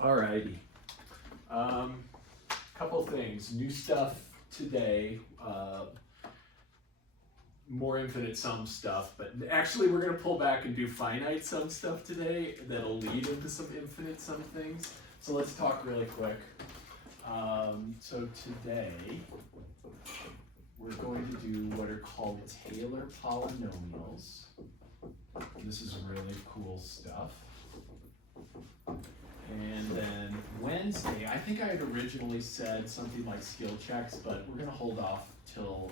Alrighty. Couple things. New stuff today. More infinite sum stuff, but actually we're going to pull back and do finite sum stuff today that'll lead into some infinite sum things. So let's talk really quick. So today we're going to do what are called Taylor polynomials. This is really cool stuff. And then Wednesday, I think I had originally said something like skill checks, but we're going to hold off till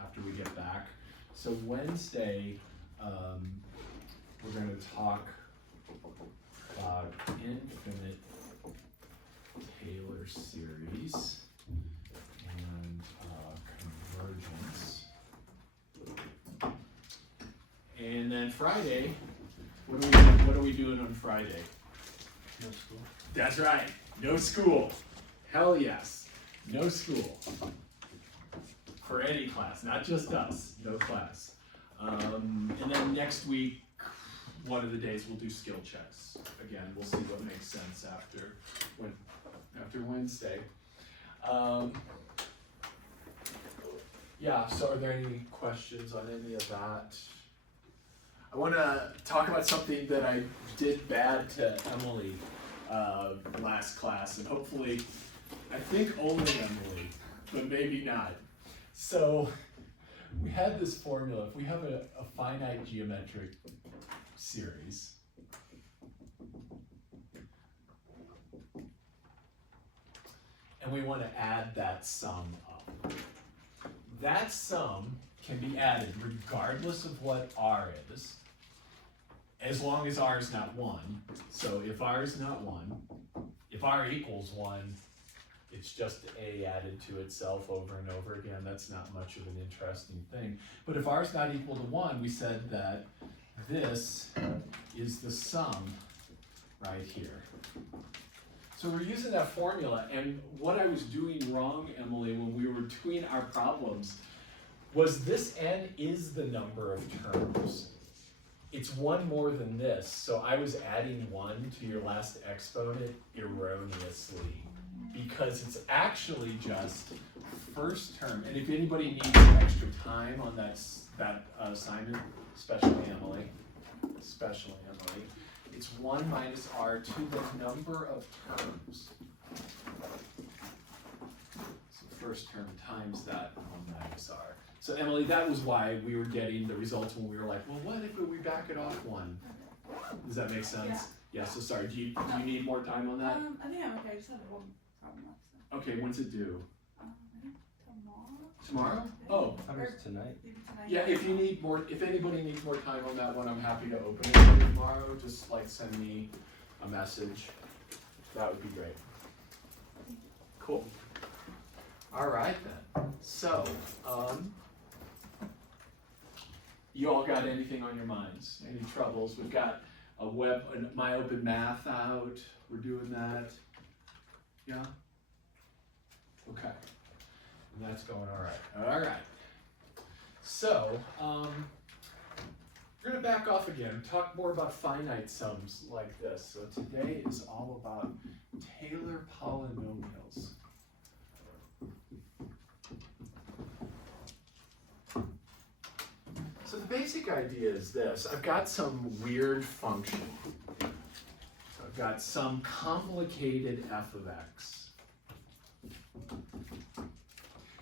after we get back. So Wednesday, we're going to talk about infinite Taylor series and convergence. And then Friday, what are we doing on Friday? No school. That's right, no school. Hell yes, no school. For any class, not just us, no class. And then next week, one of the days we'll do skill checks. Again, we'll see what makes sense after Wednesday. Yeah, so are there any questions on any of that? I want to talk about something that I did bad to Emily last class, and hopefully, I think only Emily, but maybe not. So we had this formula. If we have a finite geometric series, and we want to add that sum up. That sum can be added regardless of what r is, as long as r is not 1. So if r is not 1, if r equals 1, it's just a added to itself over and over again. That's not much of an interesting thing. But if r is not equal to 1, we said that this is the sum right here. So we're using that formula, and what I was doing wrong, Emily, when we were doing our problems, was this n is the number of terms. It's 1 more than this, so I was adding 1 to your last exponent erroneously, because it's actually just first term. And if anybody needs extra time on that assignment, especially Emily, it's 1 minus r to the number of terms. So first term times that 1 minus r. So Emily, that was why we were getting the results when we were like, well, what if we back it off 1? Does that make sense? Yeah, so sorry, do you need more time on that? I think I'm okay, I just had one problem left. So. Okay, when's it due? I think tomorrow. Tomorrow? Oh. Tonight. Yeah, if anybody needs more time on that one, I'm happy to open it for you tomorrow. Just like send me a message. That would be great. Cool. All right then. So, you all got anything on your minds? Any troubles? We've got my open math out. We're doing that. Yeah? Okay. And that's going all right. All right. So, we're going to back off again, talk more about finite sums like this. So today is all about Taylor polynomials. So the basic idea is this. I've got some weird function. So I've got some complicated f of x.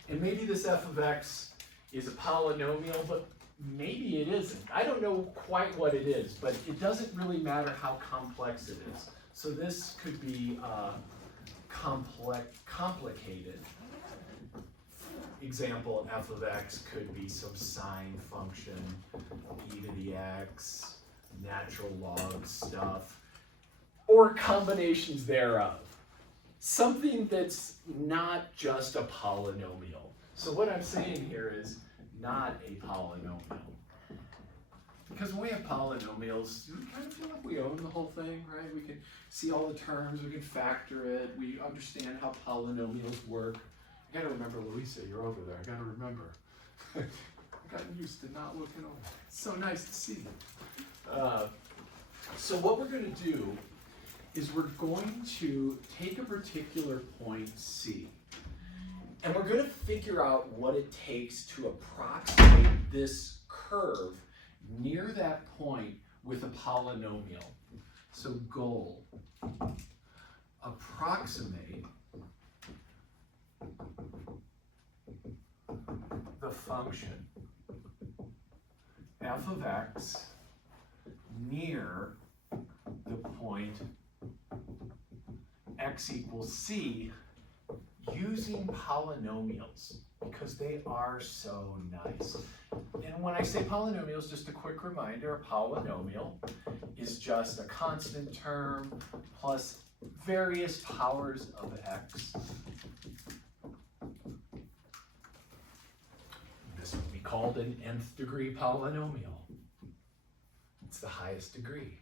And maybe this f of x is a polynomial, but maybe it isn't. I don't know quite what it is, but it doesn't really matter how complex it is. So this could be complicated. Example, f of x could be some sine function, e to the x, natural log stuff, or combinations thereof. Something that's not just a polynomial. So what I'm saying here is not a polynomial. Because when we have polynomials, we kind of feel like we own the whole thing, right? We can see all the terms, we can factor it, we understand how polynomials work. I gotta remember, Louisa, you're over there. I gotta remember. I got used to not looking over. It's so nice to see you. So what we're gonna do is we're going to take a particular point C, and we're going to figure out what it takes to approximate this curve near that point with a polynomial. So goal, approximate the function f of x near the point x equals c using polynomials, because they are so nice. And when I say polynomials, just a quick reminder, a polynomial is just a constant term plus various powers of x. This would be called an nth degree polynomial. It's the highest degree.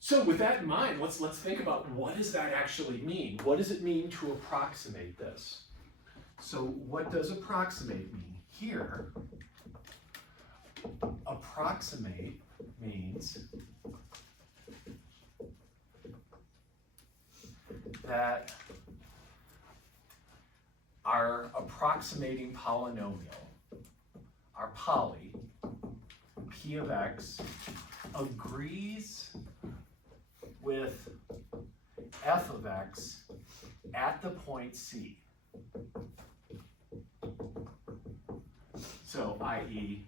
So with that in mind, let's think about what does that actually mean? What does it mean to approximate this? So what does approximate mean? Here, approximate means that our approximating polynomial, our poly, p of x, agrees with f of x at the point C. So, i.e.,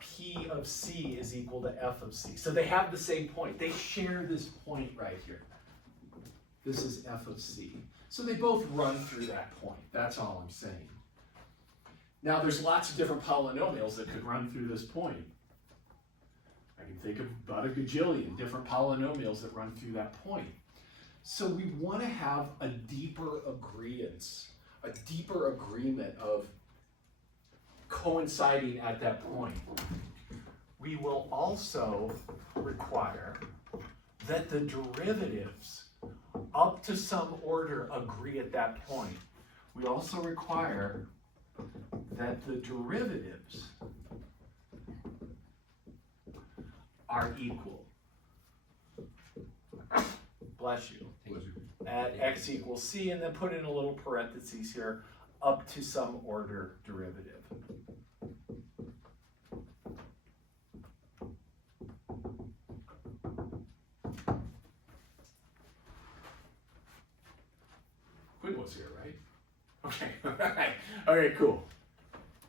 p of c is equal to f of c. So they have the same point. They share this point right here. This is f of c. So they both run through that point. That's all I'm saying. Now there's lots of different polynomials that could run through this point. I can think of about a gajillion different polynomials that run through that point. So we want to have a deeper agreement, of coinciding at that point. We will also require that the derivatives up to some order agree at that point. We also require that the derivatives are equal. Bless you. At x equals c, and then put in a little parentheses here, up to some order derivative. Quinn was here, right? Okay, alright. Okay, cool.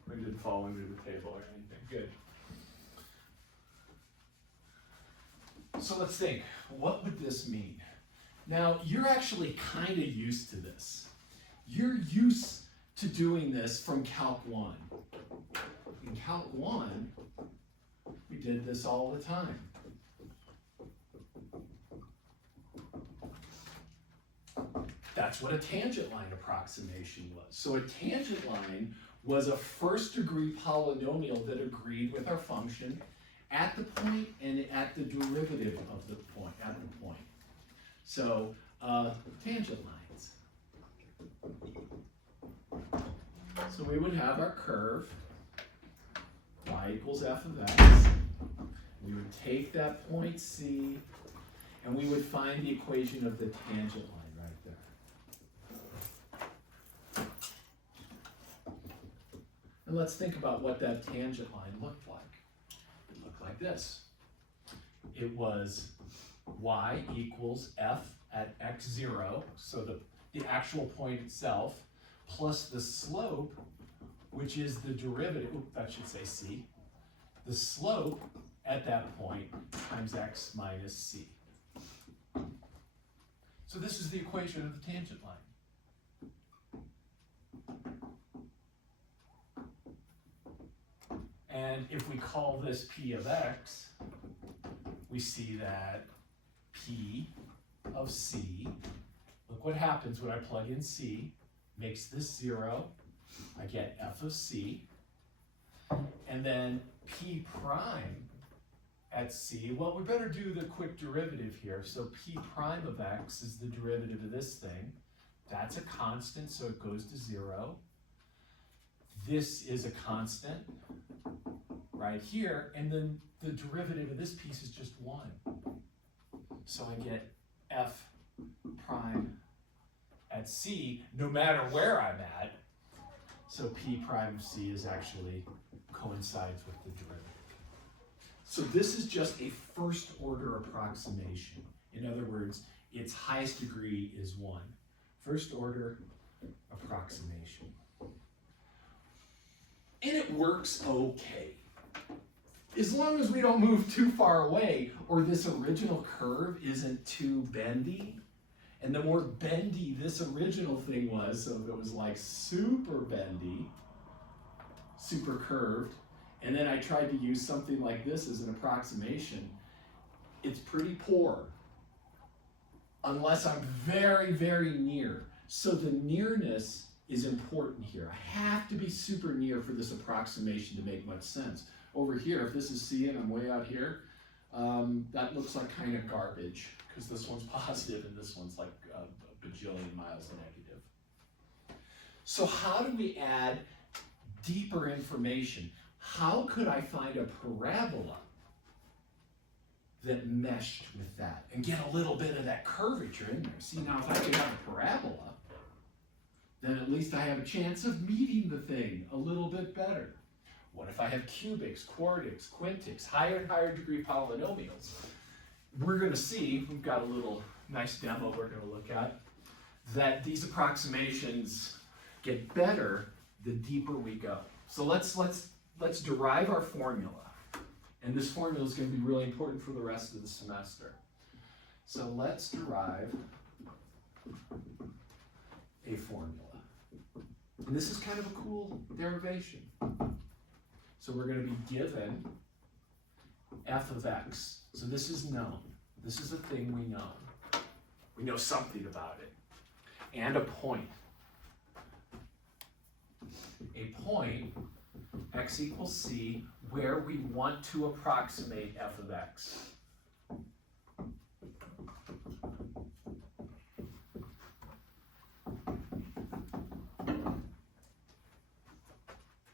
We didn't fall under the table or anything. Good. So let's think, what would this mean? Now, you're actually kind of used to this. You're used to doing this from Calc 1. In Calc 1, we did this all the time. That's what a tangent line approximation was. So a tangent line was a first degree polynomial that agreed with our function at the point and at the derivative of the point, at the point. So, tangent lines. So we would have our curve, y equals f of x. We would take that point C, and we would find the equation of the tangent line right there. And let's think about what that tangent line looked like. It looked like this. It was y equals f at x0, so the actual point itself, plus the slope, which is the derivative, that should say c, the slope at that point times x minus c. So this is the equation of the tangent line. And if we call this p of x, we see that p of c, look what happens when I plug in c, makes this 0, I get f of c, and then p prime at c, well, we better do the quick derivative here. So p prime of x is the derivative of this thing. That's a constant, so it goes to 0. This is a constant. right here, and then the derivative of this piece is just 1. So I get f prime at c, no matter where I'm at. So p prime of c is actually coincides with the derivative. So this is just a first order approximation. In other words, its highest degree is 1. First order approximation. And it works okay. As long as we don't move too far away, or this original curve isn't too bendy. And the more bendy this original thing was, so if it was like super bendy, super curved, and then I tried to use something like this as an approximation, it's pretty poor. Unless I'm very, very near. So the nearness is important here. I have to be super near for this approximation to make much sense. Over here, if this is C and I'm way out here, that looks like kind of garbage, because this one's positive and this one's like a bajillion miles negative. So how do we add deeper information? How could I find a parabola that meshed with that and get a little bit of that curvature in there? See, now if I could have a parabola, then at least I have a chance of meeting the thing a little bit better. What if I have cubics, quartics, quintics, higher and higher degree polynomials? We're going to see, we've got a little nice demo we're going to look at, that these approximations get better the deeper we go. So let's derive our formula. And this formula is going to be really important for the rest of the semester. So let's derive a formula. And this is kind of a cool derivation. So we're going to be given f of x. So this is known. This is a thing we know. We know something about it. And a point. A point, x equals c, where we want to approximate f of x.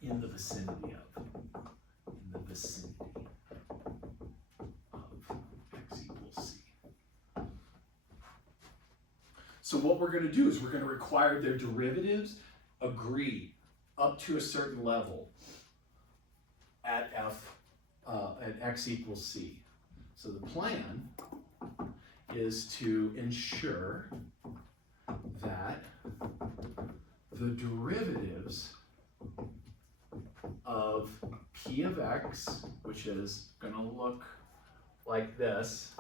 In the vicinity of. In the vicinity of x equals c. So what we're going to do is we're going to require their derivatives agree up to a certain level at x equals c. So the plan is to ensure that the derivatives of p of x, which is going to look like this.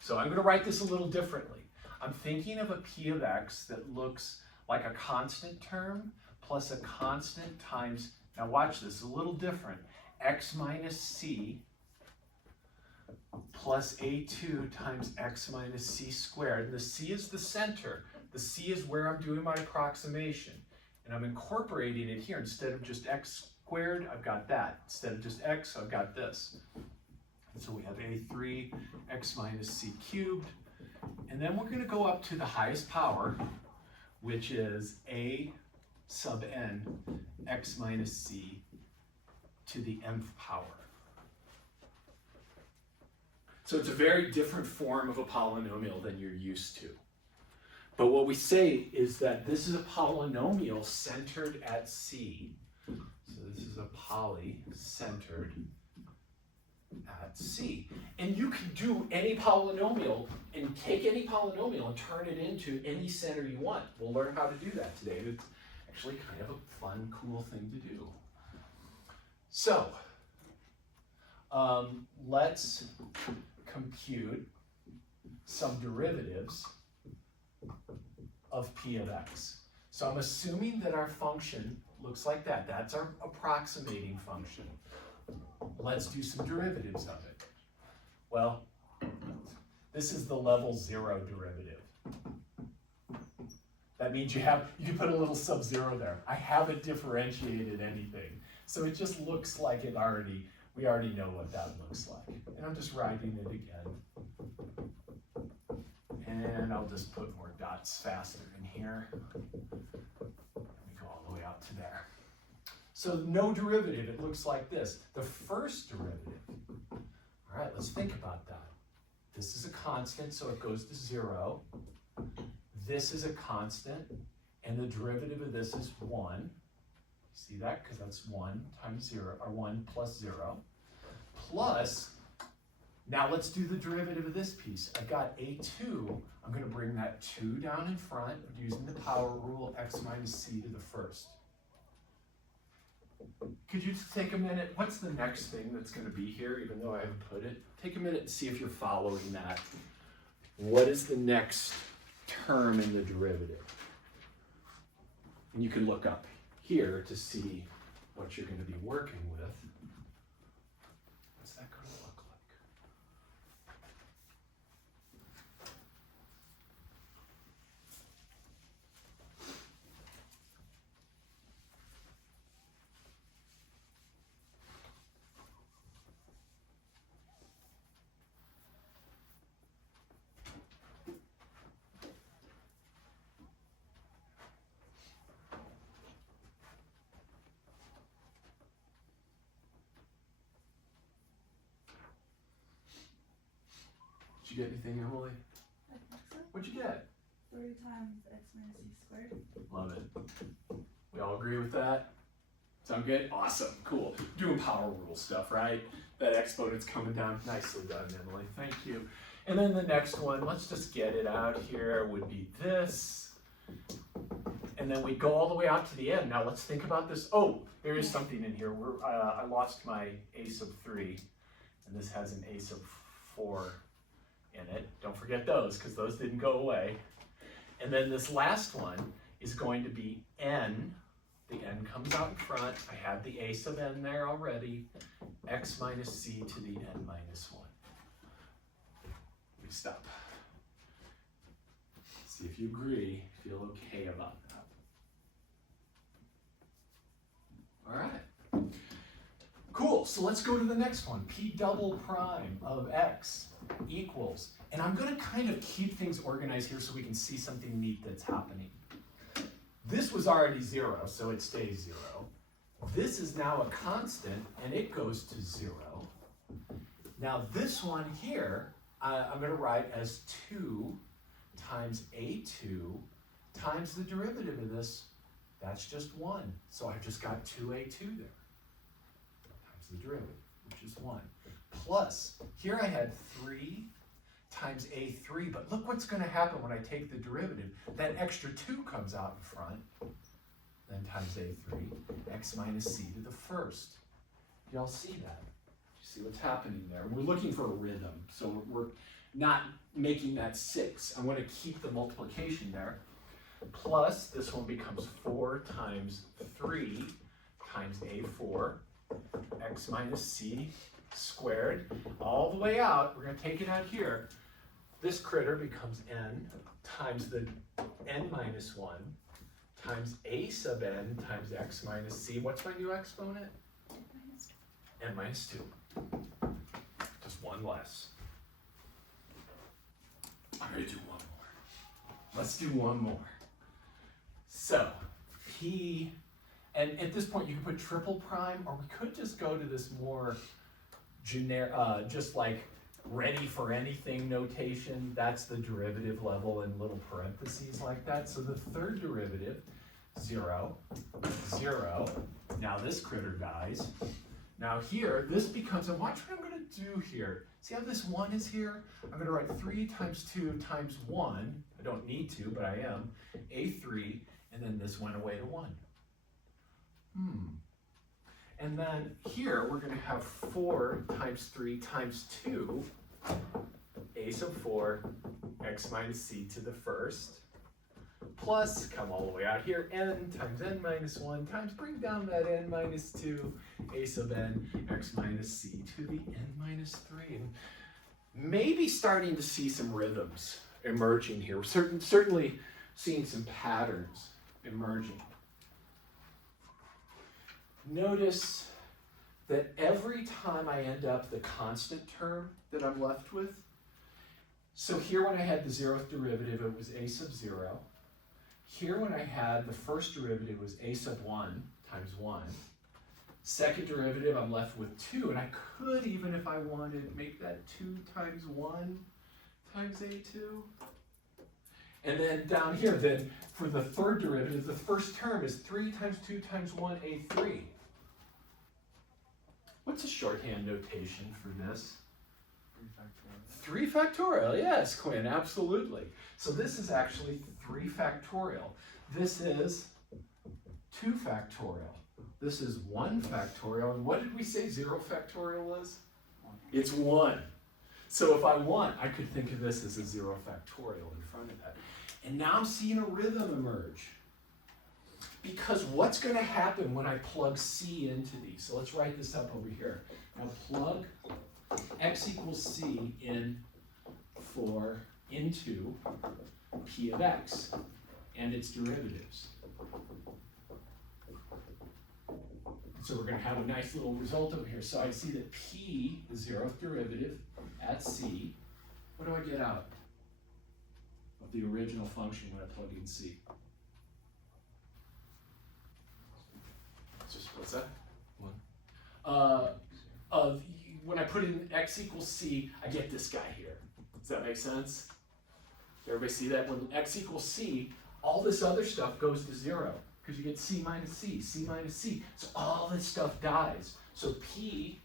So I'm going to write this a little differently. I'm thinking of a p of x that looks like a constant term plus a constant times, now watch this, a little different, x minus c plus a2 times x minus c squared. And the c is the center. The c is where I'm doing my approximation. And I'm incorporating it here. Instead of just x squared, I've got that. Instead of just x, I've got this. And so we have a3 x minus c cubed. And then we're going to go up to the highest power, which is a sub n x minus c to the nth power. So it's a very different form of a polynomial than you're used to. But what we say is that this is a polynomial centered at c. So this is a poly centered at c. And you can do any polynomial and take any polynomial and turn it into any center you want. We'll learn how to do that today. It's actually kind of a fun, cool thing to do. So let's compute some derivatives of p of x. So I'm assuming that our function looks like that. That's our approximating function. Let's do some derivatives of it. Well, this is the level 0 derivative. That means you can put a little sub-zero there. I haven't differentiated anything. So it just looks like we already know what that looks like. And I'm just writing it again. And I'll just put more dots faster in here. Let me go all the way out to there. So no derivative, it looks like this. The first derivative, all right, let's think about that. This is a constant, so it goes to 0. This is a constant, and the derivative of this is 1. See that? Because that's 1 times 0, or 1 plus 0. Plus, now let's do the derivative of this piece. I got a2. I'm going to bring that 2 down in front using the power rule, x minus c to the first. Could you just take a minute? What's the next thing that's going to be here, even though I haven't put it? Take a minute and see if you're following that. What is the next term in the derivative? And you can look up here to see what you're going to be working with. What's that going to look like? Did you get anything, Emily? I think so. What'd you get? 3 times x minus c squared. Love it. We all agree with that? Sound good? Awesome, cool. Doing power rule stuff, right? That exponent's coming down. Nicely done, Emily. Thank you. And then the next one, let's just get it out here, would be this. And then we go all the way out to the end. Now let's think about this. Oh, there is something in here. I lost my a sub 3, and this has an a sub 4 in it. Don't forget those, because those didn't go away. And then this last one is going to be n. The n comes out in front. I have the a sub n there already. X minus c to the n minus 1. Let me stop. See if you agree, feel okay about that. All right. Cool, so let's go to the next one. P double prime of x equals, and I'm going to kind of keep things organized here so we can see something neat that's happening. This was already 0, so it stays 0. This is now a constant, and it goes to 0. Now this one here, I'm going to write as 2 times a2 times the derivative of this. That's just 1. So I've just got 2a2 there. Times the derivative, which is 1. Plus, here I had 3 times a3, but look what's going to happen when I take the derivative. That extra 2 comes out in front, then times a3, x minus c to the first. Y'all see that? You see what's happening there? We're looking for a rhythm, so we're not making that 6. I'm going to keep the multiplication there. Plus, this one becomes 4 times 3 times a4, x minus c squared. All the way out, we're going to take it out here. This critter becomes n times the n minus 1 times a sub n times x minus c. What's my new exponent? N minus 2. Just one less. I'm going to do one more. Let's do one more. So, p, and at this point you can put triple prime, or we could just go to this more generic, just like ready for anything notation. That's the derivative level in little parentheses like that. So the third derivative, 0, 0. Now this critter dies. Now here, this becomes, and watch what I'm going to do here. See how this 1 is here? I'm going to write 3 times 2 times 1. I don't need to, but I am. a3, and then this went away to 1. And then here, we're going to have 4 times 3 times 2, a sub 4, x minus c to the first, plus, come all the way out here, n times n minus 1 times, bring down that n minus 2, a sub n, x minus c to the n minus 3. And maybe starting to see some rhythms emerging here. We're certainly seeing some patterns emerging. Notice that every time I end up the constant term that I'm left with, so here when I had the 0th derivative, it was a sub 0. Here when I had the first derivative was a sub 1 times 1. Second derivative, I'm left with 2, and I could, even if I wanted, make that 2 times 1 times a2. And then down here, then for the third derivative, the first term is 3 times 2 times 1, a3. What's a shorthand notation for this? 3 factorial, yes, Quinn, absolutely. So this is actually 3 factorial. This is 2 factorial. This is 1 factorial. And what did we say 0 factorial is? It's 1. So if I want, I could think of this as a 0 factorial in front of that. And now I'm seeing a rhythm emerge. Because what's going to happen when I plug c into these? So let's write this up over here. Now plug x equals c into p of x and its derivatives. So we're going to have a nice little result over here. So I see that p, the 0th derivative at c, what do I get out of the original function when I plug in c? Just, what's that? 1. When I put in x equals c, I get this guy here. Does that make sense? Everybody see that? When x equals c, all this other stuff goes to 0. Because you get c minus c, c minus c. So all this stuff dies. So p,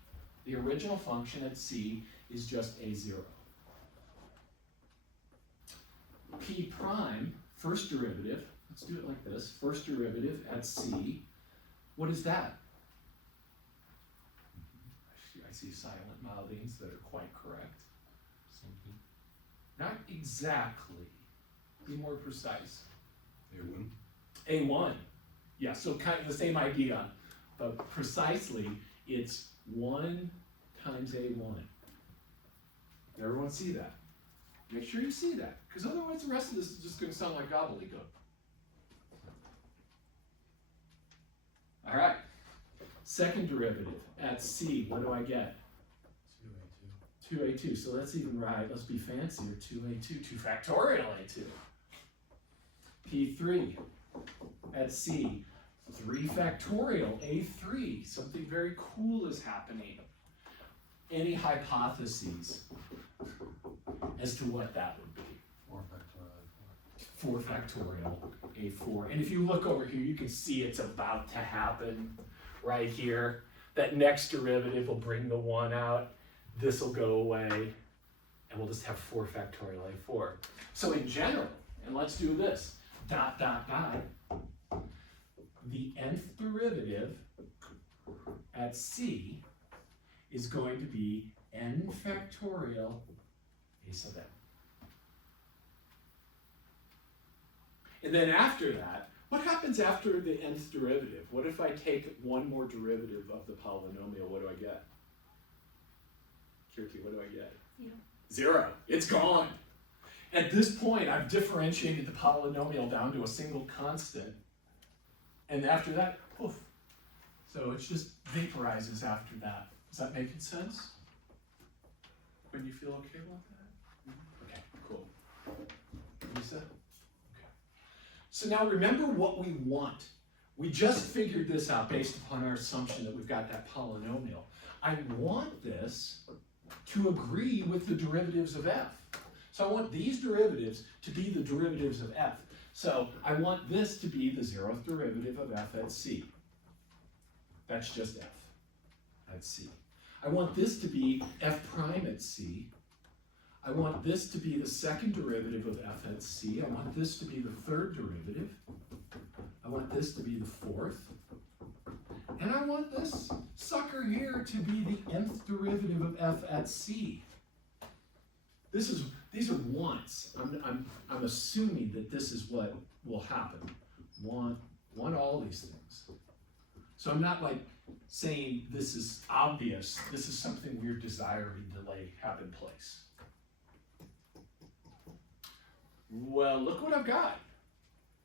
the original function at c, is just a0. P prime, first derivative, let's do it like this. First derivative at c, what is that? I see silent mouthings that are quite correct. Something. Not exactly. Be more precise. A1. A1. Yeah, so kind of the same idea, but precisely it's 1 times A1. Everyone see that? Make sure you see that, because otherwise the rest of this is just going to sound like gobbledygook. All right. Second derivative at c, what do I get? 2a2. So let's even write, let's be fancier, 2a2, 2 factorial a2. P3 at c, 3 factorial a3. Something very cool is happening. Any hypotheses as to what that would be? 4 factorial a4. And if you look over here, you can see it's about to happen right here. That next derivative will bring the 1 out. This will go away, and we'll just have 4 factorial a4. So in general, and let's do this, dot, dot, dot, the nth derivative at c is going to be n factorial a sub n. And then after that, what happens after the nth derivative? What if I take one more derivative of the polynomial? What do I get? Kirti, what do I get? 0. It's gone. At this point, I've differentiated the polynomial down to a single constant. And after that, poof. So it just vaporizes after that. Is that making sense? When you feel okay about that? Okay, cool. Lisa? Okay. So now remember what we want. We just figured this out based upon our assumption that we've got that polynomial. I want this to agree with the derivatives of f. So I want these derivatives to be the derivatives of f. So I want this to be the 0th derivative of f at c. That's just f at c. I want this to be f prime at c. I want this to be the second derivative of f at c. I want this to be the third derivative. I want this to be the fourth. And I want this sucker here to be the nth derivative of f at c. These are wants. I'm assuming that this is what will happen. Want all these things. So I'm not like saying this is obvious. This is something we're desiring to have in place. Well, look what I've got.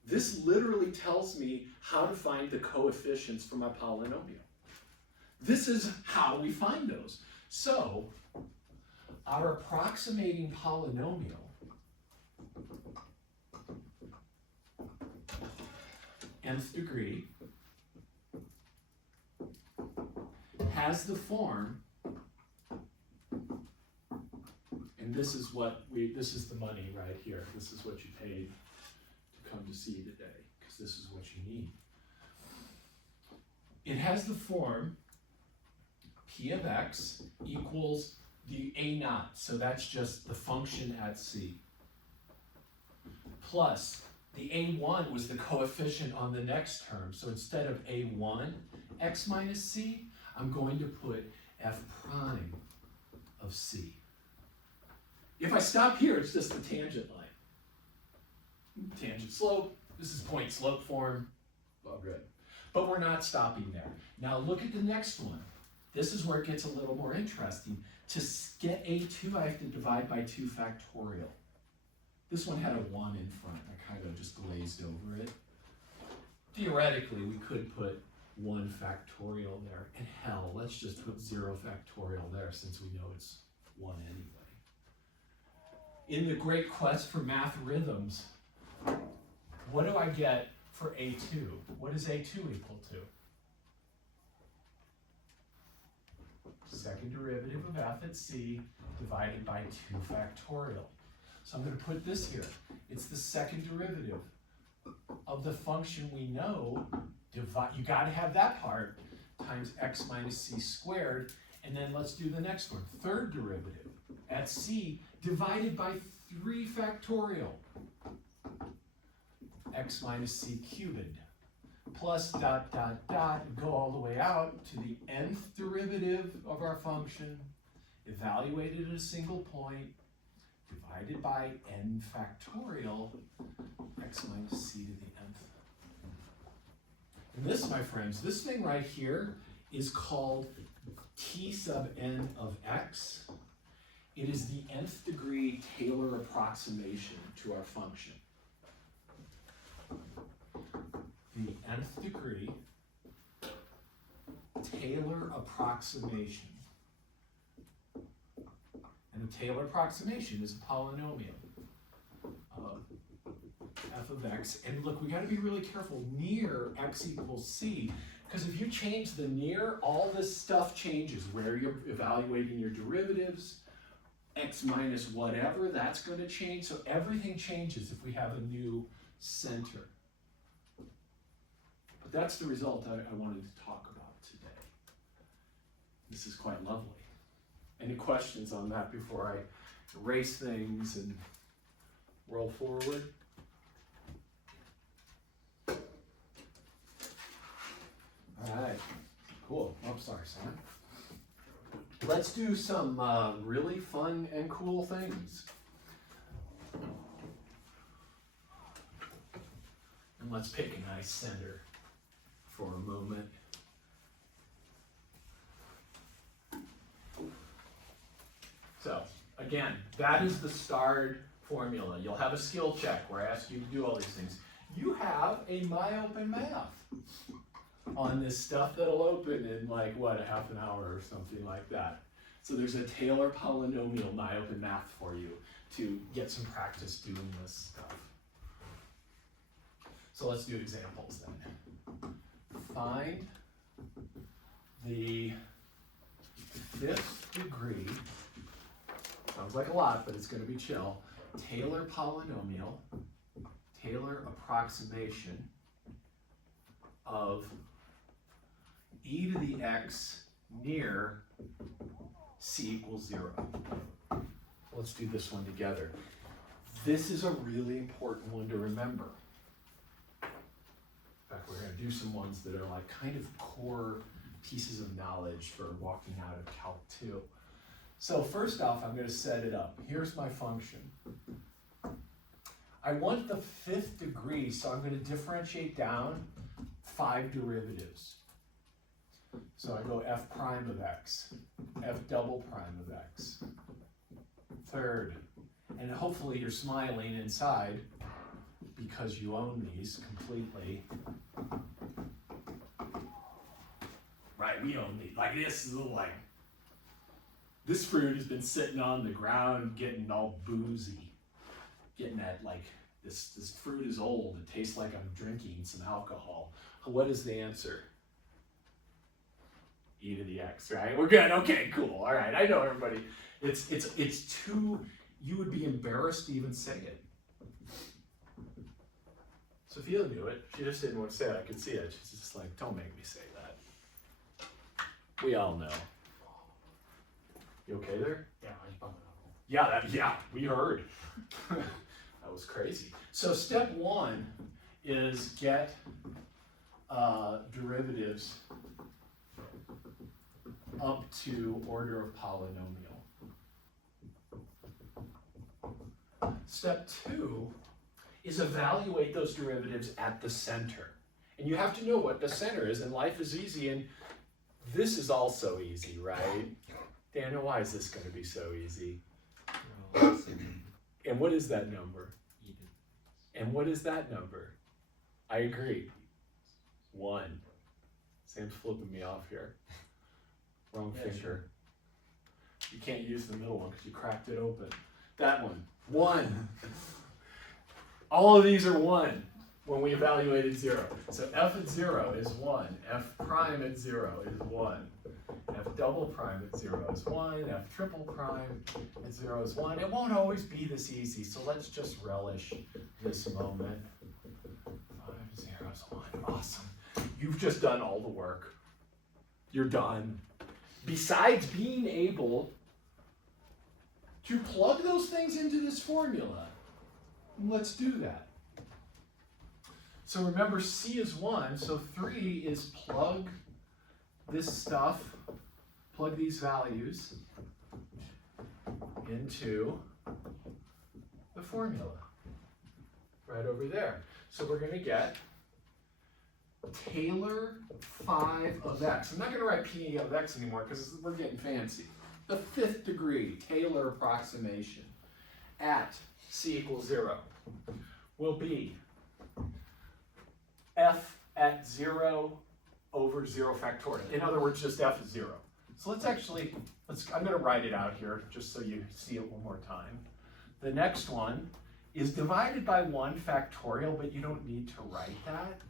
This literally tells me how to find the coefficients for my polynomial. This is how we find those. So, our approximating polynomial nth degree has the form, and this is this is the money right here. This is what you paid to come to see today, because this is what you need. It has the form P of x equals the a naught, so that's just the function at c, plus the a1 was the coefficient on the next term, so instead of a1 x minus c, I'm going to put f prime of c. If I stop here, it's just the tangent line. Tangent slope, this is point slope form, well, good. But we're not stopping there. Now look at the next one. This is where it gets a little more interesting. To get a2, I have to divide by 2 factorial. This one had a 1 in front. I kind of just glazed over it. Theoretically, we could put 1 factorial there. And hell, let's just put 0 factorial there since we know it's 1 anyway. In the great quest for math rhythms, what do I get for a2? What is a2 equal to? Second derivative of f at c divided by 2 factorial. So I'm going to put this here. It's the second derivative of the function we know. You got to have that part times x minus c squared. And then let's do the next one. Third derivative at c divided by 3 factorial. X minus c cubed. Plus dot, dot, dot, go all the way out to the nth derivative of our function, evaluated at a single point, divided by n factorial, x minus c to the nth. And this, my friends, this thing right here is called t sub n of x. It is the nth degree Taylor approximation to our function. The nth degree Taylor approximation. And a Taylor approximation is a polynomial of f of x. And look, we got to be really careful near x equals c, because if you change the near, all this stuff changes. Where you're evaluating your derivatives, x minus whatever, that's going to change. So everything changes if we have a new center. But that's the result I wanted to talk about today. This is quite lovely. Any questions on that before I erase things and roll forward? All right, cool. I'm sorry, Simon. Let's do some really fun and cool things. And let's pick a nice center for a moment. So, again, that is the starred formula. You'll have a skill check where I ask you to do all these things. You have a MyOpen Math on this stuff that'll open in like, what, a half an hour or something like that. So there's a Taylor polynomial MyOpen Math for you to get some practice doing this stuff. So let's do examples then. Find the 5th degree, sounds like a lot, but it's going to be chill, Taylor polynomial, Taylor approximation of e to the x near c equals 0. Let's do this one together. This is a really important one to remember. In fact, we're going to do some ones that are like kind of core pieces of knowledge for walking out of Calc 2. So first off, I'm going to set it up. Here's my function. I want the 5th degree, so I'm going to differentiate down 5 derivatives. So I go f prime of x, f double prime of x, third, and hopefully you're smiling inside because you own these completely. Right, we own these. Like this is like, this fruit has been sitting on the ground getting all boozy. Getting that like, this fruit is old. It tastes like I'm drinking some alcohol. What is the answer? e to the x, right? We're good. Okay, cool. All right, I know everybody. It's too. You would be embarrassed to even say it. Sophia knew it. She just didn't want to say it. I could see it. She's just like, don't make me say that. We all know. You okay there? Yeah, I just bumped it up. Yeah, we heard. That was crazy. So step one is get derivatives up to order of polynomial. Step two is evaluate those derivatives at the center. And you have to know what the center is, and life is easy, and this is also easy, right? Daniel, why is this going to be so easy? And what is that number? And what is that number? I agree. 1. Sam's flipping me off here. Wrong finger. Sure. You can't use the middle one because you cracked it open. That one. 1. All of these are 1 when we evaluated 0. So f at 0 is 1. F prime at 0 is 1. F double prime at 0 is 1. F triple prime at 0 is 1. It won't always be this easy, so let's just relish this moment. 5, 0 is 1. Awesome. You've just done all the work. You're done. Besides being able to plug those things into this formula, let's do that. So remember, C is 1, so 3 is plug this stuff, plug these values into the formula right over there. So we're going to get Taylor 5 of x. I'm not going to write P of x anymore because we're getting fancy. The 5th degree Taylor approximation at c equals 0 will be f at 0 over 0 factorial. In other words, just f is 0. So I'm going to write it out here just so you see it one more time. The next one is divided by 1 factorial, but you don't need to write that.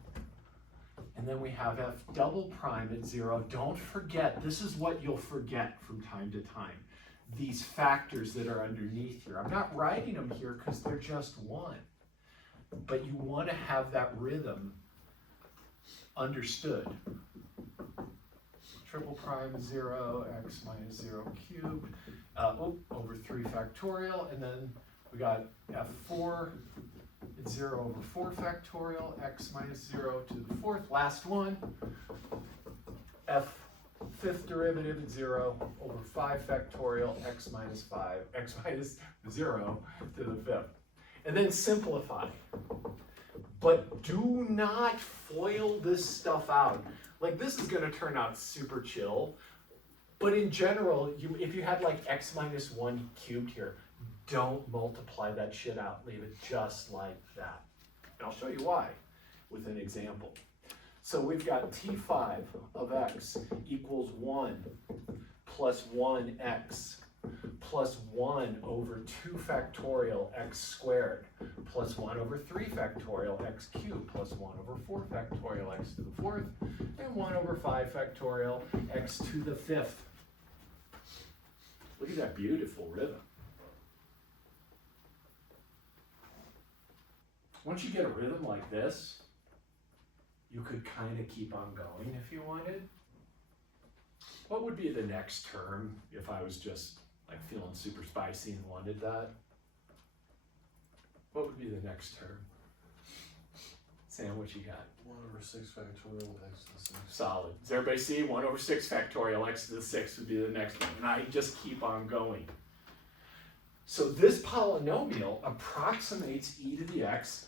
And then we have f double prime at 0. Don't forget, this is what you'll forget from time to time. These factors that are underneath here. I'm not writing them here because they're just 1. But you want to have that rhythm understood. Triple prime is 0, x minus 0 cubed, over 3 factorial, and then we got f4 at 0 over 4 factorial, x minus 0 to the 4th, last one, f 5th derivative at 0 over 5 factorial, x minus 0 to the 5th. And then simplify. But do not FOIL this stuff out. Like, this is going to turn out super chill. But in general, if you had like x minus 1 cubed here, don't multiply that shit out. Leave it just like that. And I'll show you why with an example. So we've got T5 of x equals 1 plus 1x plus 1 over 2 factorial x squared plus 1 over 3 factorial x cubed plus 1 over 4 factorial x to the 4th and 1 over 5 factorial x to the 5th. Look at that beautiful rhythm. Once you get a rhythm like this, you could kind of keep on going if you wanted. What would be the next term if I was just like feeling super spicy and wanted that? What would be the next term? Sam, what you got? 1 over 6 factorial x to the 6. Solid. Does everybody see? 1 over 6 factorial x to the 6 would be the next one. And I just keep on going. So this polynomial approximates e to the x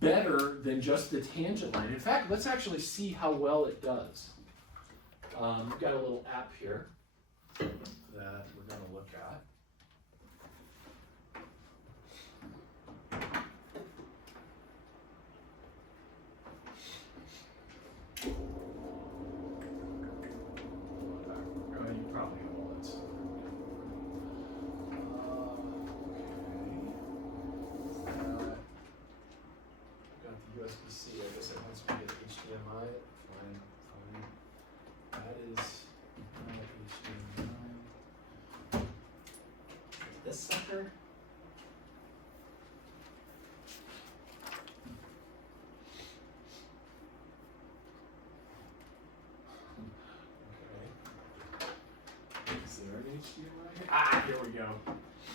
better than just the tangent line. In fact, let's actually see how well it does. We've got a little app here that we're going to look at. You probably know it. Okay. Got the USB-C. I guess it wants me to get HDMI. Fine. That is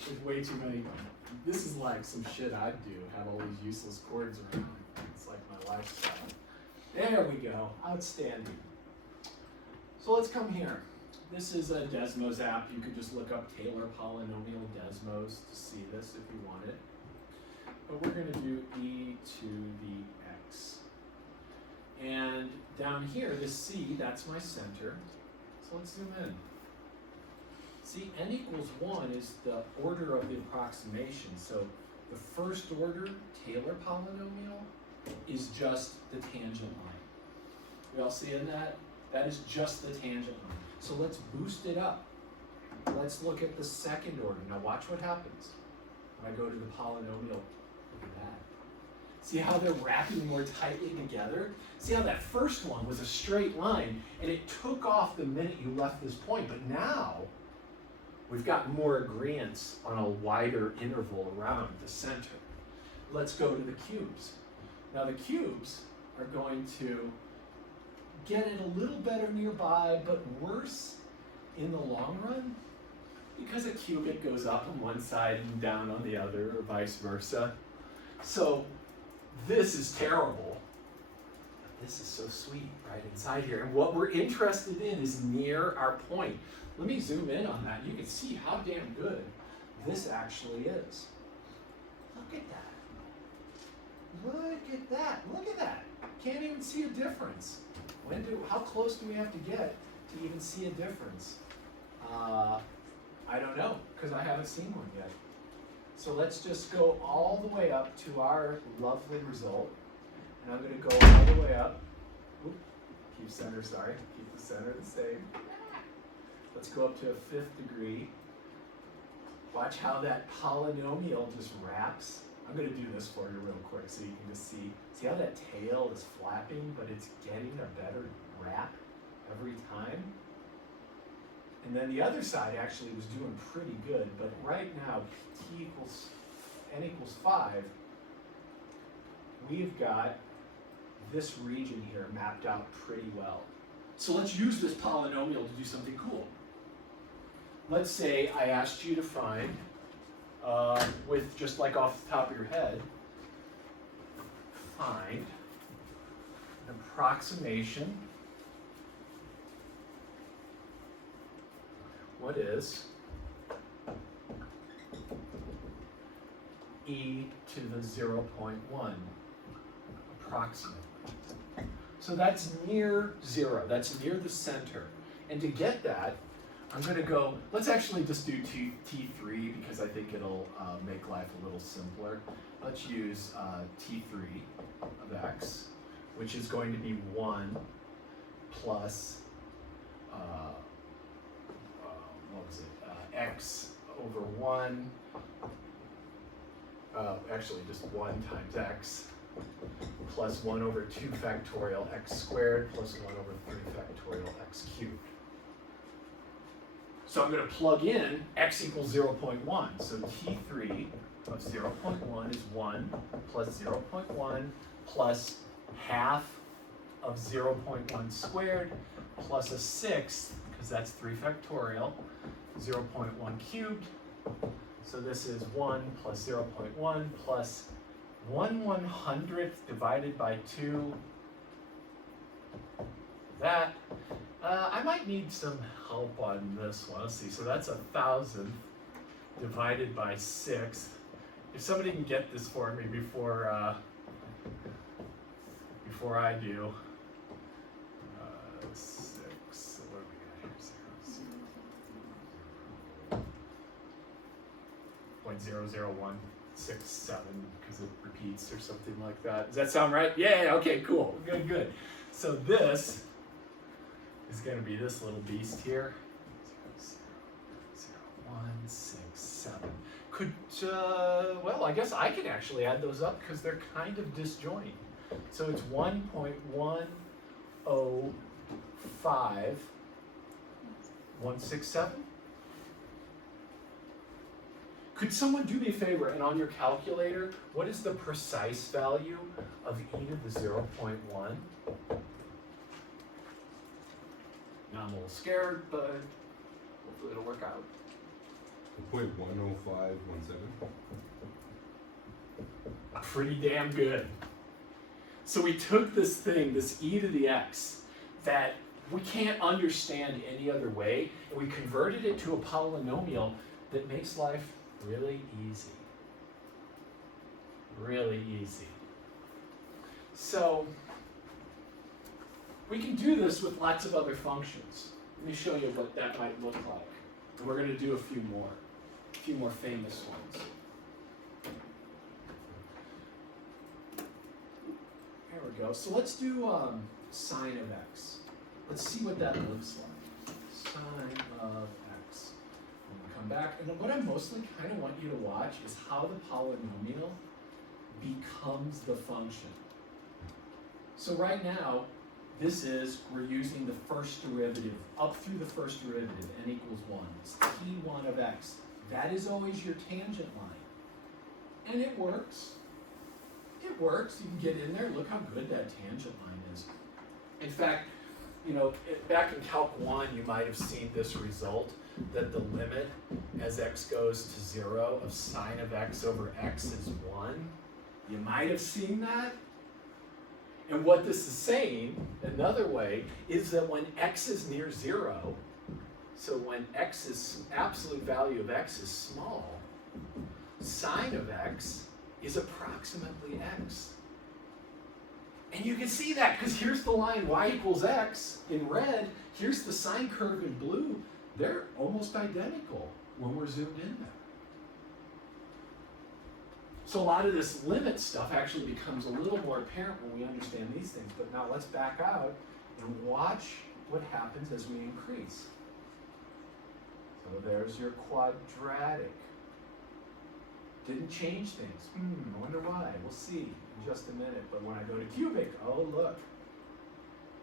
with way too many. This is like some shit I'd do, have all these useless chords around. It's like my lifestyle. There we go, outstanding. So let's come here. This is a Desmos app. You could just look up Taylor Polynomial Desmos to see this if you want it. But we're gonna do e to the x. And down here, this c, that's my center. So let's zoom in. See, n equals 1 is the order of the approximation. So the first order Taylor polynomial is just the tangent line. We all see in that? That is just the tangent line. So let's boost it up. Let's look at the second order. Now watch what happens when I go to the polynomial. Look at that. See how they're wrapping more tightly together? See how that first one was a straight line and it took off the minute you left this point, but now we've got more agreeance on a wider interval around the center. Let's go to the cubes. Now the cubes are going to get it a little better nearby, but worse in the long run, because a cubic goes up on one side and down on the other, or vice versa. So this is terrible, but this is so sweet right inside here. And what we're interested in is near our point. Let me zoom in on that. You can see how damn good this actually is. Look at that. Look at that. Look at that. Can't even see a difference. How close do we have to get to even see a difference? I don't know, because I haven't seen one yet. So let's just go all the way up to our lovely result. And I'm going to go all the way up. Oop, keep center, sorry. Keep the center the same. Let's go up to a 5th degree. Watch how that polynomial just wraps. I'm going to do this for you real quick so you can just see. See how that tail is flapping, but it's getting a better wrap every time? And then the other side actually was doing pretty good, but right now, n equals 5, we've got this region here mapped out pretty well. So let's use this polynomial to do something cool. Let's say I asked you to find, with just like off the top of your head, find an approximation. What is e to the 0.1 approximately? So that's near 0. That's near the center. And to get that, I'm going to go, let's actually just do T3 because I think it'll make life a little simpler. Let's use T3 of x, which is going to be 1 plus, what was it, x over 1, actually just 1 times x, plus 1 over 2 factorial x squared, plus 1 over 3 factorial x cubed. So I'm going to plug in x equals 0.1. So T3 of 0.1 is 1 plus 0.1 plus half of 0.1 squared plus a 6th, because that's 3 factorial, 0.1 cubed. So this is 1 plus 0.1 plus 1/100th divided by 2. That. I might need some help on this one. Let's see. So that's 1,000th divided by 6. If somebody can get this for me before I do. 6. What do we got here? 0.000167 because it repeats or something like that. Does that sound right? Yeah. Okay. Cool. Good. So this is going to be this little beast here. 0.00167. Could, well, I guess I can actually add those up because they're kind of disjoint. So it's 1.105167. Could someone do me a favor and on your calculator, what is the precise value of e to the 0.1? Now I'm a little scared, but hopefully it'll work out. .10517. Pretty damn good. So we took this thing, this e to the x, that we can't understand any other way, and we converted it to a polynomial that makes life really easy. Really easy. So we can do this with lots of other functions. Let me show you what that might look like. And we're going to do a few more famous ones. There we go. So let's do sine of x. Let's see what that looks like. Sine of x. I'm going to come back. And what I mostly kind of want you to watch is how the polynomial becomes the function. So right now, we're using the first derivative, up through the first derivative, n equals 1. It's t1 of x. That is always your tangent line. And it works. It works. You can get in there. Look how good that tangent line is. In fact, back in Calc 1, you might have seen this result, that the limit as x goes to 0 of sine of x over x is 1. You might have seen that. And what this is saying, another way, is that when x is near 0, so when absolute value of x is small, sine of x is approximately x. And you can see that because here's the line y equals x in red, here's the sine curve in blue. They're almost identical when we're zoomed in there. So a lot of this limit stuff actually becomes a little more apparent when we understand these things. But now let's back out and watch what happens as we increase. So there's your quadratic. Didn't change things. I wonder why. We'll see in just a minute. But when I go to cubic, oh look.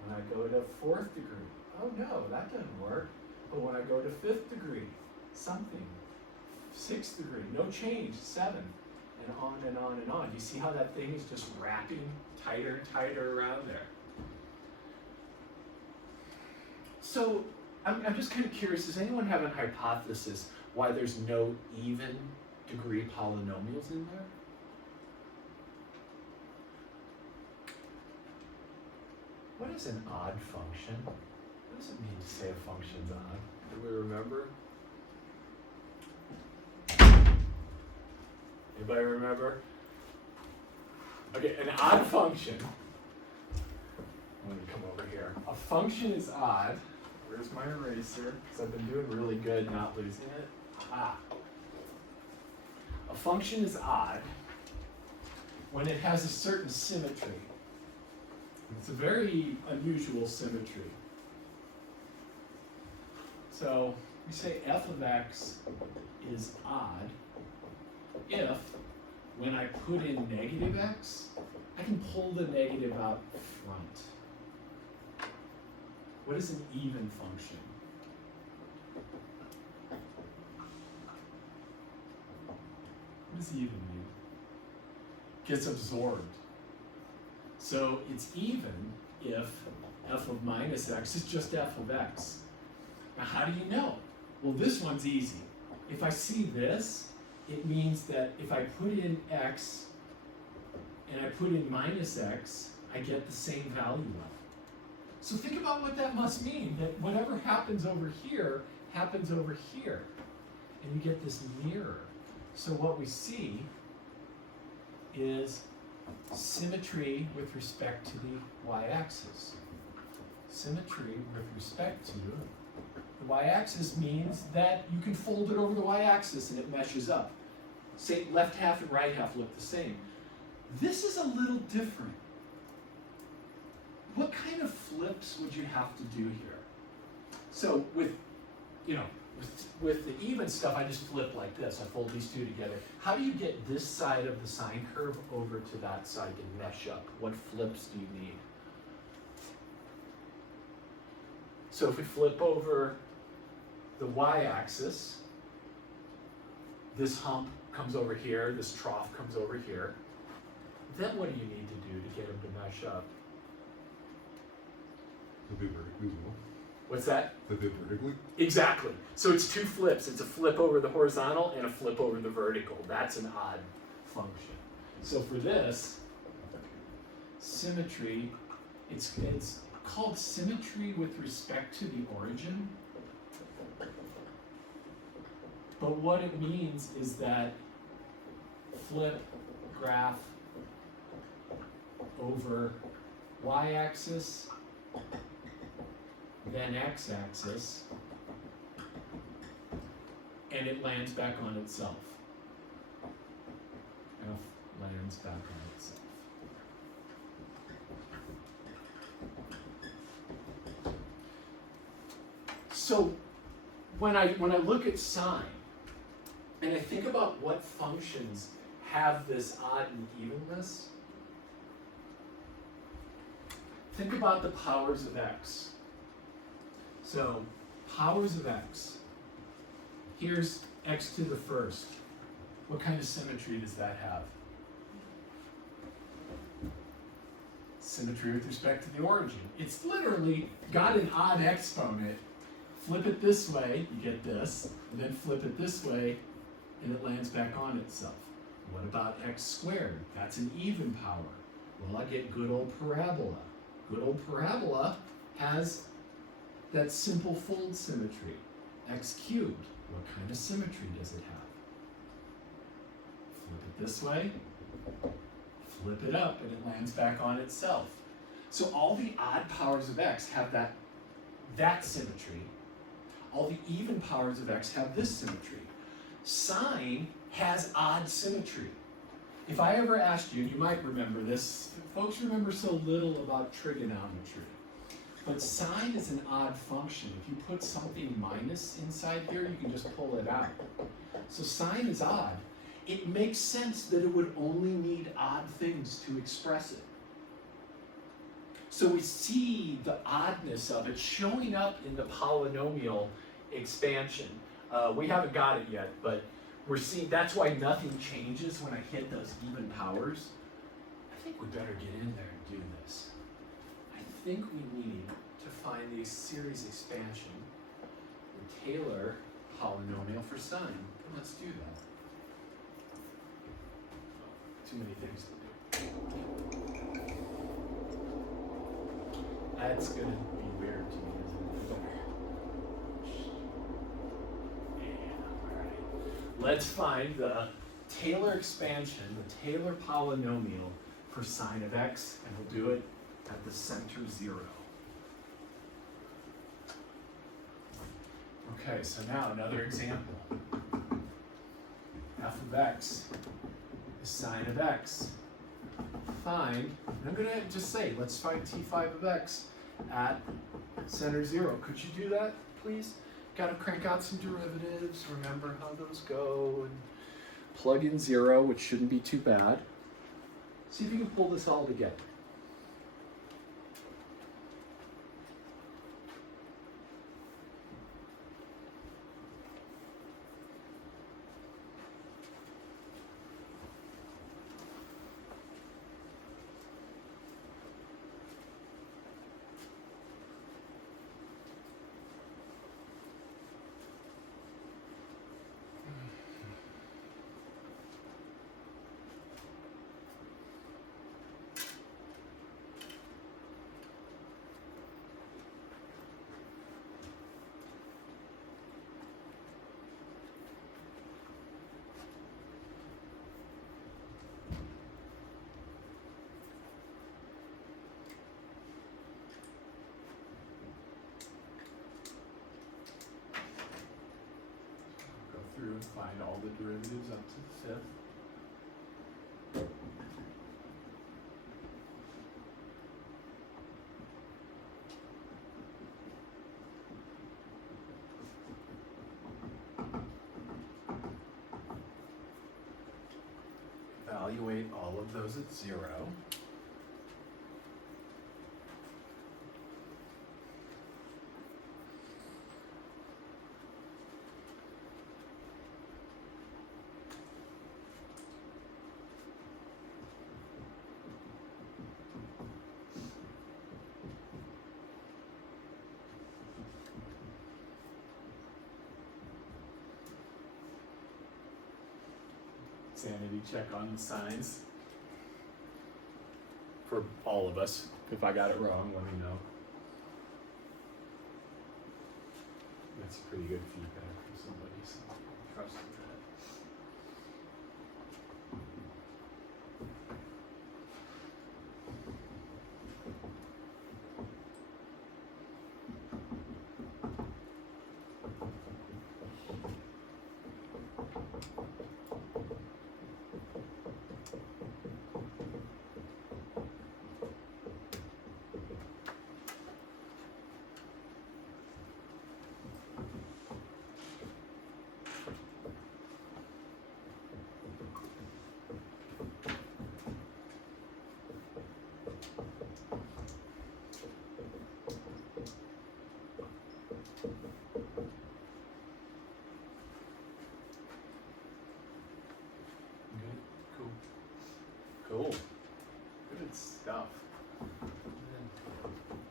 When I go to 4th degree, oh no, that doesn't work. But when I go to 5th degree, something. 6th degree, no change, 7th. And on and on and on. You see how that thing is just wrapping tighter and tighter around there? So I'm just kind of curious, does anyone have a hypothesis why there's no even degree polynomials in there? What is an odd function? What does it mean to say a function's odd? Do we remember? Anybody remember? Okay, an odd function. I'm going to come over here. A function is odd. Where's my eraser? Because I've been doing really good not losing it. Ah. A function is odd when it has a certain symmetry. It's a very unusual symmetry. So we say f of x is odd if, when I put in negative x, I can pull the negative out front. What is an even function? What does even mean? Gets absorbed. So it's even if f of minus x is just f of x. Now how do you know? Well, this one's easy. If I see this, it means that if I put in x and I put in minus x, I get the same value of it. So think about what that must mean, that whatever happens over here, happens over here. And you get this mirror. So what we see is symmetry with respect to the y-axis. Symmetry with respect to the y-axis means that you can fold it over the y-axis and it meshes up. Say left half and right half look the same. This is a little different. What kind of flips would you have to do here? So with the even stuff, I just flip like this. I fold these two together. How do you get this side of the sine curve over to that side to mesh up? What flips do you need? So if we flip over the y-axis, this hump comes over here, this trough comes over here. Then what do you need to do to get them to mesh up? It'll be vertically well. What's that? Flip it vertically? Exactly. So it's two flips. It's a flip over the horizontal and a flip over the vertical. That's an odd function. So for this, symmetry, it's called symmetry with respect to the origin. But what it means is that flip graph over y-axis, then x-axis, and it lands back on itself. F lands back on itself. So when I look at sine, and I think about what functions have this odd and evenness, think about the powers of x. So powers of x. Here's x to the first. What kind of symmetry does that have? Symmetry with respect to the origin. It's literally got an odd exponent. Flip it this way, you get this, and then flip it this way, and it lands back on itself. What about x squared? That's an even power. Well, I get good old parabola. Good old parabola has that simple fold symmetry. X cubed, what kind of symmetry does it have? Flip it this way, flip it up, and it lands back on itself. So all the odd powers of x have that symmetry. All the even powers of x have this symmetry. Sine has odd symmetry. If I ever asked you, you might remember this, folks remember so little about trigonometry, but sine is an odd function. If you put something minus inside here, you can just pull it out. So sine is odd. It makes sense that it would only need odd things to express it. So we see the oddness of it showing up in the polynomial expansion. We haven't got it yet, but we're seeing, that's why nothing changes when I hit those even powers. I think we better get in there and do this. I think we need to find the series expansion, the Taylor polynomial for sine. Let's do that. Too many things to do. That's gonna be weird to me, isn't it? Let's find the Taylor expansion, the Taylor polynomial for sine of x, and we'll do it at the center 0. Okay, so now another example. F of x is sine of x. Find, and I'm going to just say, let's find t5 of x at center 0. Could you do that, please? Got to crank out some derivatives, remember how those go, and plug in 0, which shouldn't be too bad. See if you can pull this all together. Through and find all the derivatives up to the 5th. Evaluate all of those at 0. Sanity check on the signs. For all of us. If I got it wrong, let me know. That's pretty good feedback from somebody, so trust in that. Cool. Good stuff. And then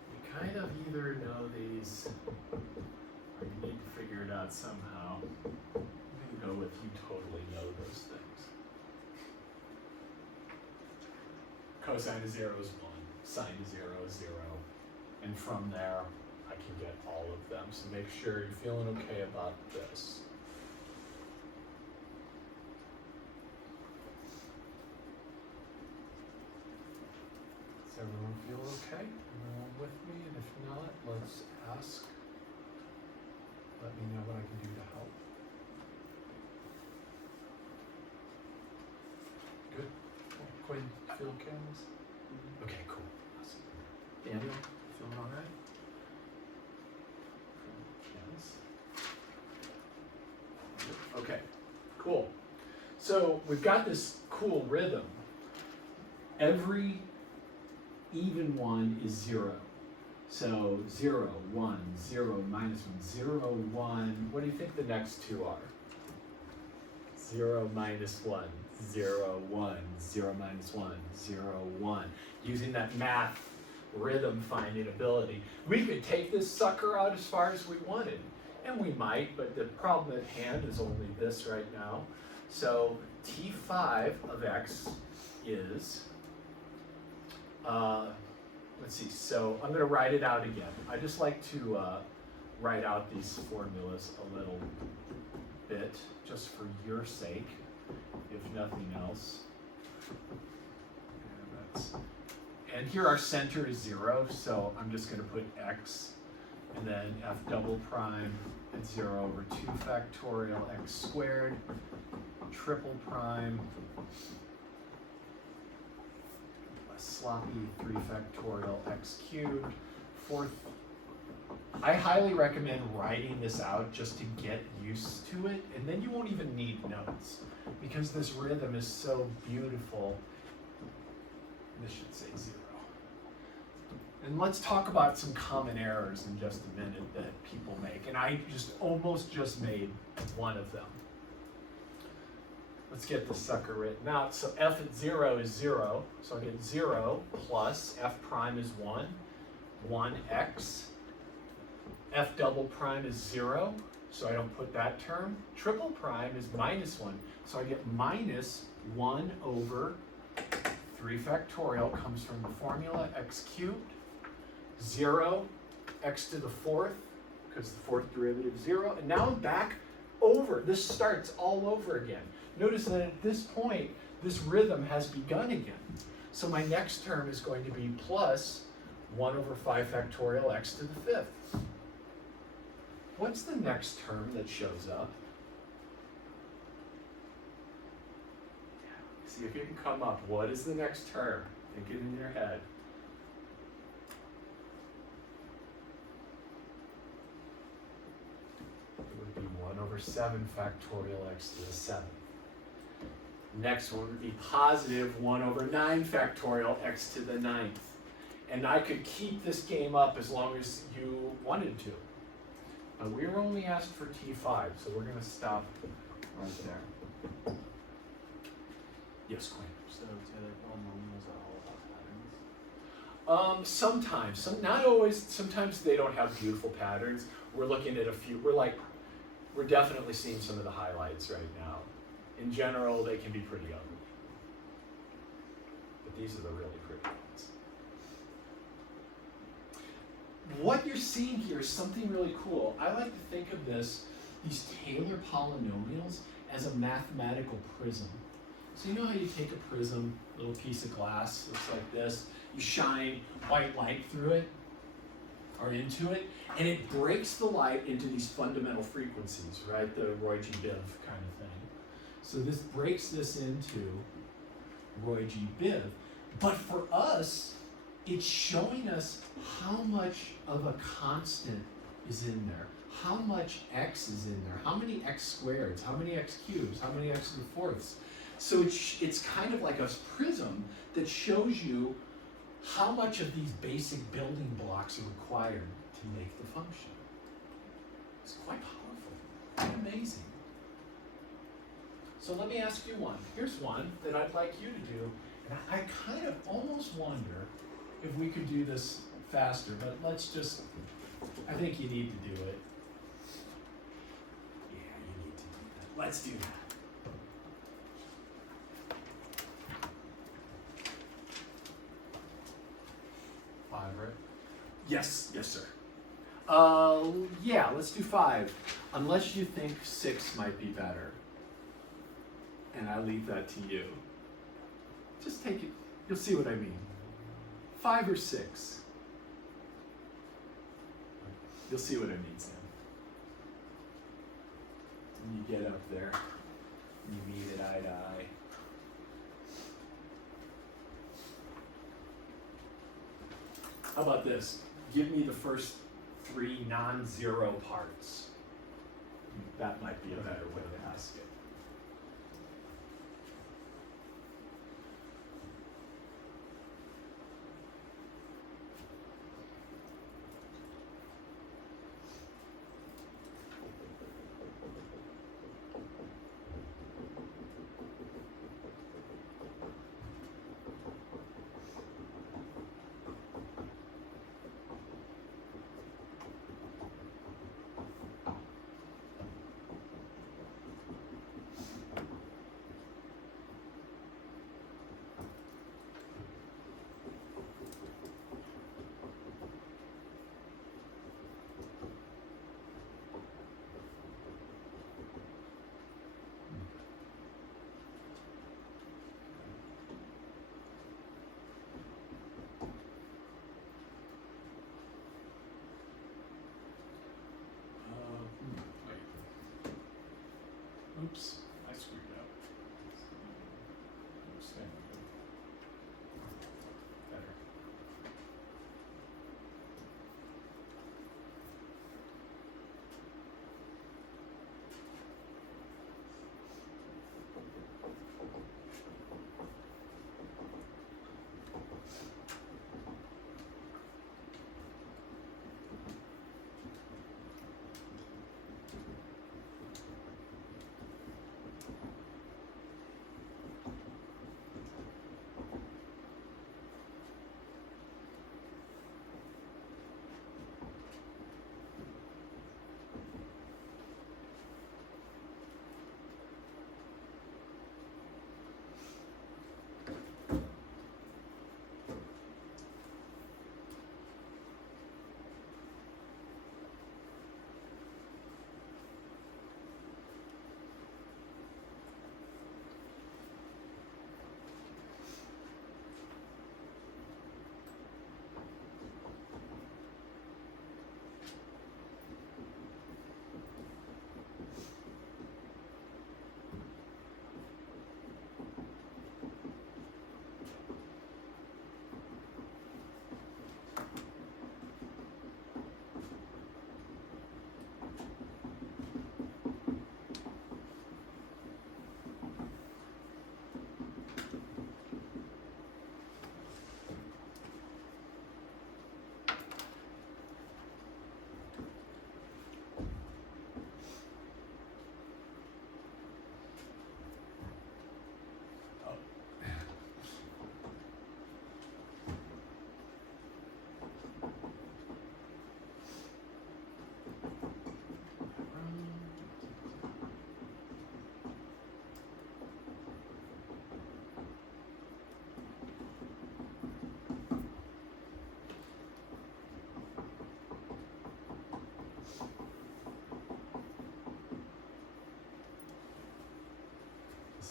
you kind of either know these or you need to figure it out somehow. I'm going to go with you totally know those things. Cosine of 0 is 1, sine of 0 is 0, and from there I can get all of them. So make sure you're feeling okay about this. Does everyone feel okay? Everyone with me? And if not, let's ask. Let me know what I can do to help. Good. Quinn, feel okay on this? Okay, cool. Awesome. Daniel, feeling all right? Yes. Okay, cool. So we've got this cool rhythm. Every even one is 0. So 0, 1, 0, minus 1, 0, 1. What do you think the next two are? 0, minus 1, 0, 1, 0, minus 1, 0, 1. Using that math rhythm finding ability. We could take this sucker out as far as we wanted. And we might, but the problem at hand is only this right now. So T5 of x is let's see, so I'm going to write it out again. I just like to write out these formulas a little bit, just for your sake, if nothing else. And here our center is 0, so I'm just going to put x, and then f double prime at 0 over 2 factorial x squared, triple prime, sloppy 3 factorial x cubed, fourth. I highly recommend writing this out just to get used to it, and then you won't even need notes because this rhythm is so beautiful. This should say 0. And let's talk about some common errors in just a minute that people make, and I almost just made one of them. Let's get the sucker written out. So f at 0 is 0. So I get 0 plus f prime is 1, 1x. F double prime is 0, so I don't put that term. Triple prime is minus 1, so I get minus 1 over 3 factorial comes from the formula x cubed, 0, x to the fourth, because the fourth derivative is 0. And now I'm back over. This starts all over again. Notice that at this point, this rhythm has begun again. So my next term is going to be plus 1 over 5 factorial x to the fifth. What's the next term that shows up? See if you can come up. What is the next term? Think it in your head. It would be 1 over 7 factorial x to the 7th. Next one would be positive 1 over 9 factorial x to the 9th. And I could keep this game up as long as you wanted to. But we were only asked for T5, so we're going to stop right there. Yes, Quinn. So Taylor polynomials are all about patterns? Sometimes, not always. Sometimes they don't have beautiful patterns. We're looking at a few. We're definitely seeing some of the highlights right now. In general, they can be pretty ugly. But these are the really pretty ones. What you're seeing here is something really cool. I like to think of these Taylor polynomials, as a mathematical prism. So you know how you take a prism, a little piece of glass, looks like this, you shine white light through it, or into it, and it breaks the light into these fundamental frequencies, right? The Roy G. Biv kind of thing. So this breaks this into Roy G. Biv. But for us, it's showing us how much of a constant is in there, how much x is in there, how many x squareds, how many x cubes, how many x to the fourths. So it's kind of like a prism that shows you how much of these basic building blocks are required to make the function. It's quite powerful, quite amazing. So let me ask you one. Here's one that I'd like you to do, and I kind of almost wonder if we could do this faster, but let's just, I think you need to do it. Yeah, you need to do that. Let's do that. Right? Yes, yes, sir. Yeah, let's do 5. Unless you think 6 might be better. And I leave that to you. Just take it. You'll see what I mean. 5 or 6. You'll see what I mean, Sam. When you get up there, you meet it eye to eye. How about this? Give me the first 3 non-zero parts. That might be a better way to ask it.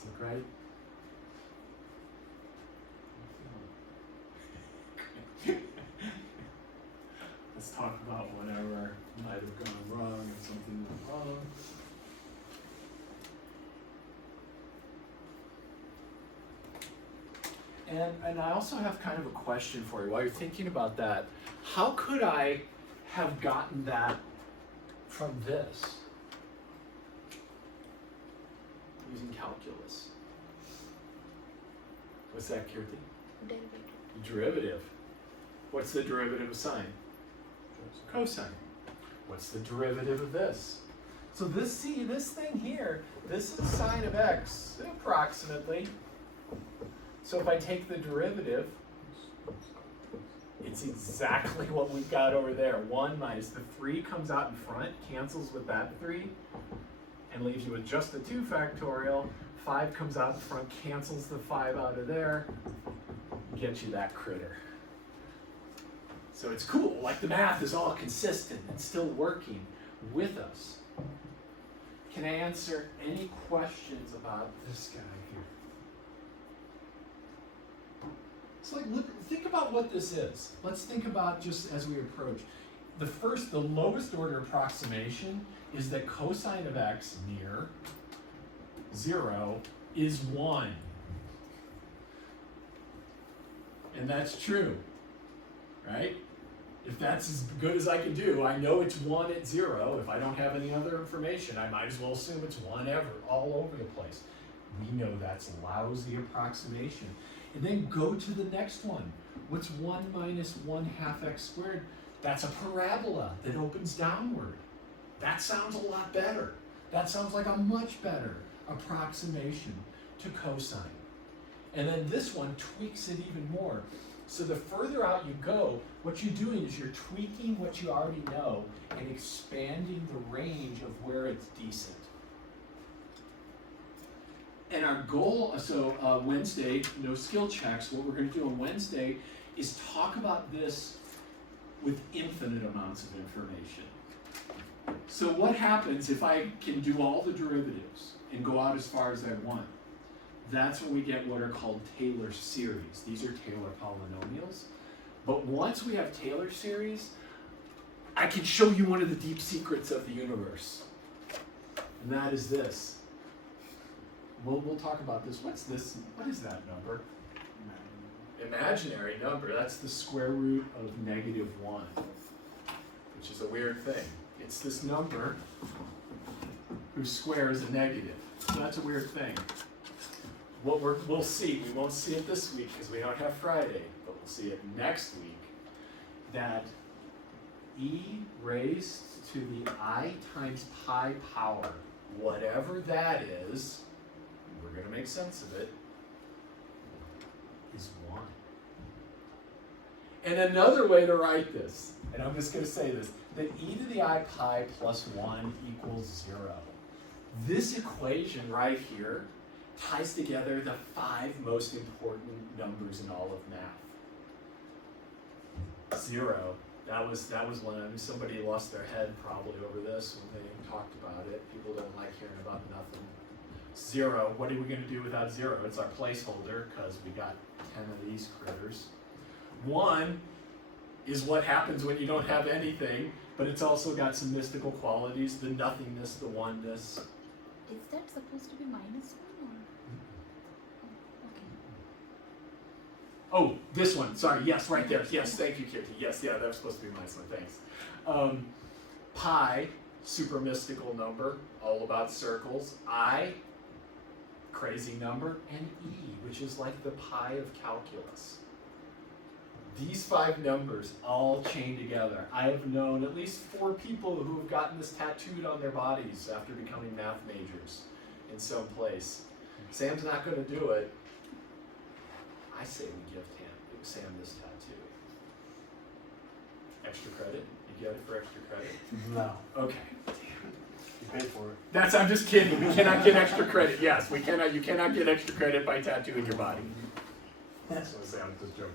look right? Let's talk about whatever might have gone wrong if something went wrong. And I also have kind of a question for you while you're thinking about that. How could I have gotten that from this using calculus? What's that, Kirti? Derivative. Derivative. What's the derivative of sine? Cosine. What's the derivative of this? So this thing here, this is sine of x, approximately. So if I take the derivative, it's exactly what we've got over there. 1 minus the 3 comes out in front, cancels with that 3, and leaves you with just the 2 factorial. 5 comes out in front, cancels the 5 out of there, gets you that critter. So it's cool, like the math is all consistent and still working with us. Can I answer any questions about this guy here? So like, look, think about what this is. Let's think about just as we approach. The lowest order approximation is that cosine of x near 0 is 1. And that's true, right? If that's as good as I can do, I know it's 1 at 0. If I don't have any other information, I might as well assume it's 1 all over the place. We know that's lousy approximation. And then go to the next one. What's 1 minus 1/2 x squared? That's a parabola that opens downward. That sounds a lot better. That sounds like a much better approximation to cosine. And then this one tweaks it even more. So the further out you go, what you're doing is you're tweaking what you already know and expanding the range of where it's decent. And our goal, Wednesday, no skill checks, what we're going to do on Wednesday is talk about this with infinite amounts of information. So what happens if I can do all the derivatives and go out as far as I want? That's when we get what are called Taylor series. These are Taylor polynomials. But once we have Taylor series, I can show you one of the deep secrets of the universe. And that is this. We'll talk about this. What's this? What is that number? Imaginary number. That's the square root of -1, which is a weird thing. It's this number whose square is a negative. So that's a weird thing. We'll see. We won't see it this week because we don't have Friday, but we'll see it next week. That e raised to the I times pi power, whatever that is, we're going to make sense of it, is 1. And another way to write this, and I'm just going to say this, that e to the I pi plus 1 equals 0. This equation right here ties together the 5 most important numbers in all of math. 0. That was one. I mean, somebody lost their head probably over this when they talked about it. People don't like hearing about nothing. 0. What are we going to do without 0? It's our placeholder because we got 10 of these critters. 1 is what happens when you don't have anything, but it's also got some mystical qualities: the nothingness, the oneness. Is that supposed to be -1 or? Oh, this one. Sorry. Yes, right there. Yes, thank you, Kirti. Yes, yeah, that was supposed to be my one. Thanks. Pi, super mystical number, all about circles. I, crazy number, and E, which is like the pi of calculus. These 5 numbers all chain together. I have known at least 4 people who have gotten this tattooed on their bodies after becoming math majors in some place. Sam's not going to do it. I say we give Sam this tattoo. Extra credit? You get it for extra credit? No. Okay. You paid for it. I'm just kidding. We cannot get extra credit. Yes, we cannot. You cannot get extra credit by tattooing your body. That's what Sam's just joking.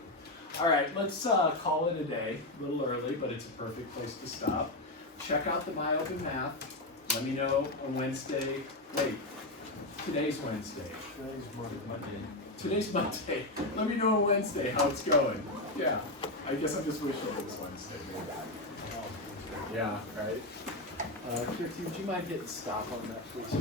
All right, let's call it a day. A little early, but it's a perfect place to stop. Check out the My Open Math. Let me know on Wednesday. Wait, Today's Wednesday. Today's Monday. Today's Monday. Let me know on Wednesday how it's going. Yeah. I guess I'm just wishing it was Wednesday. Maybe. Yeah, right? Kirti, would you mind hitting stop on that, please?